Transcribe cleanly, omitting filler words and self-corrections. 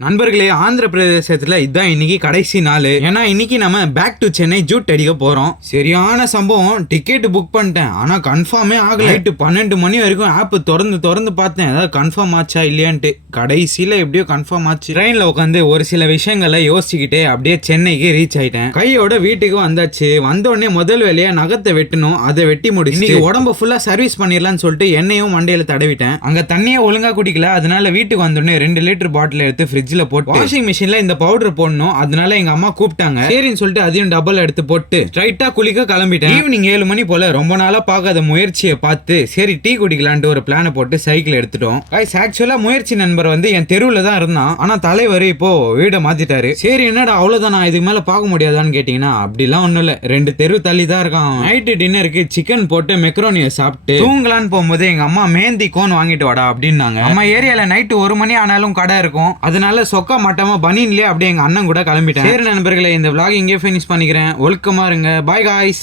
நண்பர்களே, ஆந்திர பிரதேசத்துல இதான் இன்னைக்கு கடைசி நாள். ஏன்னா இன்னைக்கு நம்ம பேக் டு சென்னை ஜூட் அடிக்க போறோம். சரியான சம்பவம். டிக்கெட் புக் பண்ணிட்டேன், ஆனா கன்ஃபார்மே ஆகல. நைட்டு 12 மணி வரைக்கும் ஆப் திறந்து பார்த்தேன், ஏதாவது கன்ஃபார்ம் ஆச்சா இல்லையான்ட்டு. கடைசியில எப்படியோ கன்ஃபார்ம் ஆச்சு. ட்ரெயின்ல உட்காந்து ஒரு சில விஷயங்களை யோசிச்சுக்கிட்டே அப்படியே சென்னைக்கு ரீச் ஆயிட்டேன். கையோட வீட்டுக்கு வந்தாச்சு. வந்த உடனே முதல் வேலையா நகத்தை வெட்டணும். அதை வெட்டி முடிச்சு உடம்ப ஃபுல்லா சர்வீஸ் பண்ணிடலாம்னு சொல்லிட்டு எண்ணெயும் மண்டையில தடவிட்டேன். அங்க தண்ணியை ஒழுங்கா குடிக்கல, அதனால வீட்டுக்கு வந்தோடனே 2 லிட்டர் பாட்டில் எடுத்து ஃப்ரிட்ஜ்ல போட்டு வாஷிங் மிஷின்ல இந்த பவுடர் போடணும். அதனால எங்க அம்மா கூப்பிட்டாங்க. சரின்னு சொல்லிட்டு அதையும் டபுள் எடுத்து போட்டு ஸ்ட்ரைட்டா குளிக்க கிளம்பிட்டேன். ஈவினிங் 7 மணி போல ரொம்ப நாளா பார்க்காத முயற்சியை பார்த்து சரி டீ குடிக்கலான்ட்டு ஒரு பிளானை போட்டு சைக்கிள் எடுத்துட்டோம். ஆக்சுவலா முயற்சி நண்பர் வந்து என் தெருவுல தான் இருந்தான். ஆனா தலைவர் இப்போ வீடை மாத்திட்டாரு. சரி என்னடா அவ்வளவுதான், நான் இதுக்கு மேல பார்க்க முடியாதான்னு கேட்டீங்கன்னா அப்படிலாம் ஒண்ணும் இல்ல, 2 தெரு தள்ளி தான் இருக்கான். நைட்டு டின்னருக்கு சிக்கன் போட்டு மெக்ரோனியை சாப்பிட்டு தூங்கலான்னு போகும்போது எங்க அம்மா மேந்தி கோன் வாங்கிட்டு வாடா அப்படின்னாங்க. நம்ம ஏரியால நைட்டு 1 மணி ஆனாலும் கடை இருக்கும். அதனால சொக்கா மாட்டாம பனின்லயே அப்படியே எங்க அண்ணன் கூட கிளம்பிட்டேன். சரி நண்பர்களே, இந்த vlog இங்கே ஃபினிஷ் பண்ணிக்கிறேன். ஒழுக்கமா இருங்க. Bye guys.